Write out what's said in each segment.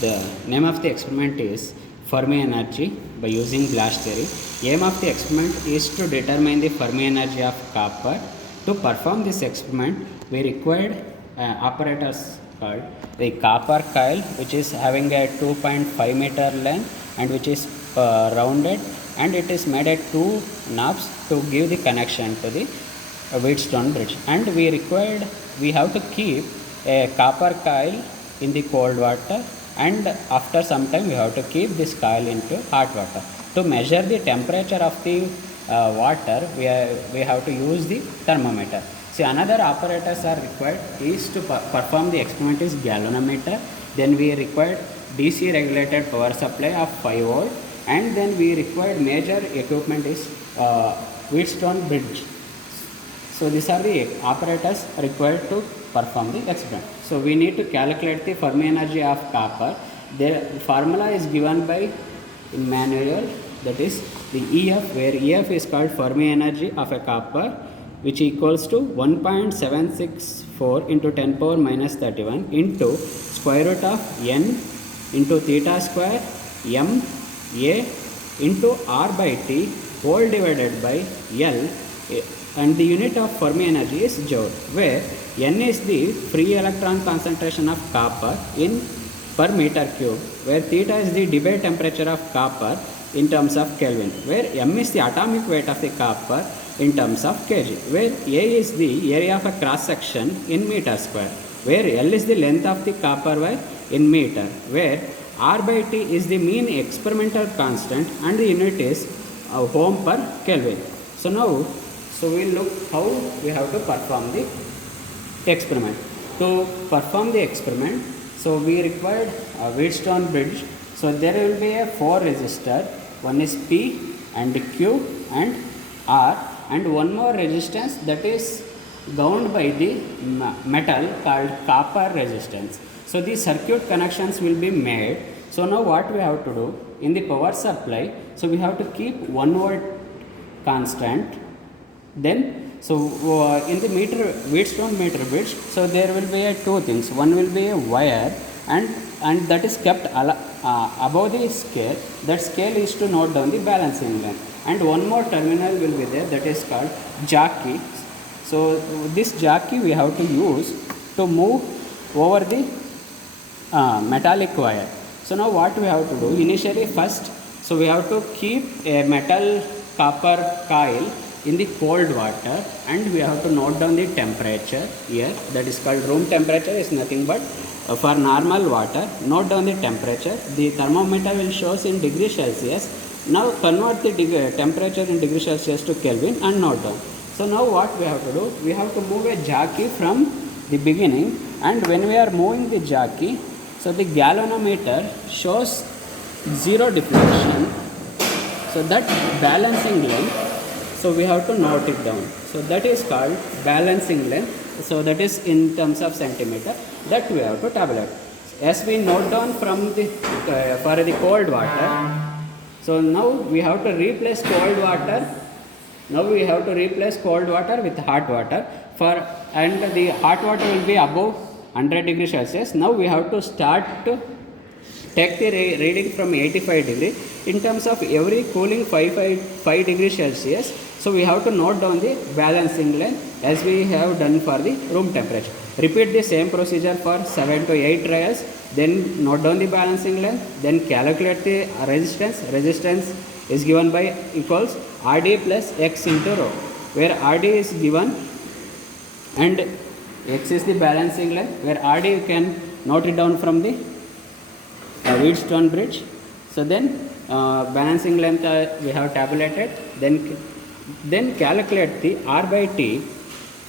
The name of the experiment is Fermi energy by using Blasch theory. Aim of the experiment is to determine the Fermi energy of copper. To perform this experiment, we required apparatus called the copper coil, which is having a 2.5 meter length and which is rounded, and it is made at two knobs to give the connection to the Wheatstone bridge. And we have to keep a copper coil in the cold water, and after some time we have to keep this coil into hot water. To measure the temperature of the water, we have to use the thermometer. See, another apparatus are required is to perform the experiment is galvanometer. Then we required DC regulated power supply of 5 volt, and then we required major equipment is Wheatstone bridge. So these are the apparatus required to perform the experiment. So we need to calculate the Fermi energy of copper. The formula is given by manual, that is the EF, where EF is called Fermi energy of a copper, which equals to 1.764 into 10 power minus 31 into square root of n into theta square m a into r by t whole divided by L, and the unit of Fermi energy is joule, where n is the free electron concentration of copper in per meter cube, where theta is the Debye temperature of copper in terms of Kelvin, where m is the atomic weight of the copper in terms of kg, where A is the area of a cross section in meter square, where L is the length of the copper wire in meter, where R by T is the mean experimental constant and the unit is ohm per Kelvin. So now, we'll look how we have to perform the experiment. To perform the experiment, so we required a Wheatstone bridge. So there will be a 4 resistor, one is P and Q and R, and one more resistance that is bound by the metal called copper resistance. So these circuit connections will be made. So now what we have to do in the power supply, so we have to keep 1 volt constant. Then in the Wheatstone meter bridge, so there will be two things. One will be a wire, and that is kept above the scale. That scale is to note down the balancing length. And one more terminal will be there, that is called jockey. So this jockey we have to use to move over the metallic wire. So now what we have to do initially, first, so we have to keep a metal copper coil in the cold water, and we have to note down the temperature here, that is called room temperature, is nothing but for normal water. Note down the temperature. The thermometer will show in degree Celsius. Now convert the temperature in degree Celsius to Kelvin and note down. So now what we have to do, we have to move a jockey from the beginning, and when we are moving the jockey, so the galvanometer shows 0 deflection. So that balancing length, so we have to note it down. So that is called balancing length. So that is in terms of centimeter, that we have to tabulate. As we note down from the for the cold water, so now we have to replace cold water. Now we have to replace cold water with hot water, and the hot water will be above 100 degrees Celsius. Now we have to start to take the reading from 85 degree in terms of every cooling 5 degrees Celsius. So we have to note down the balancing length as we have done for the room temperature. Repeat the same procedure for 7 to 8 trials. Then note down the balancing length. Then calculate the resistance. Resistance is given by equals RD plus X into rho, where RD is given and X is the balancing length, where RD you can note it down from the Wheatstone bridge. So then balancing length we have tabulated. Then calculate the R by T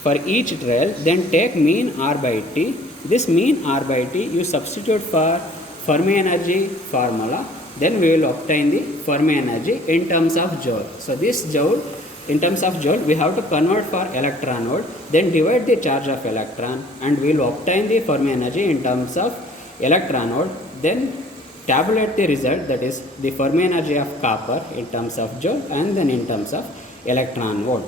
for each trial. Then take mean R by T. This mean R by T you substitute for Fermi energy formula. Then we will obtain the Fermi energy in terms of joule. So this joule, in terms of joule, we have to convert for electron volt. Then divide the charge of electron, and we will obtain the Fermi energy in terms of electron volt. Then tabulate the result, that is the Fermi energy of copper in terms of joule and then in terms of electron volt.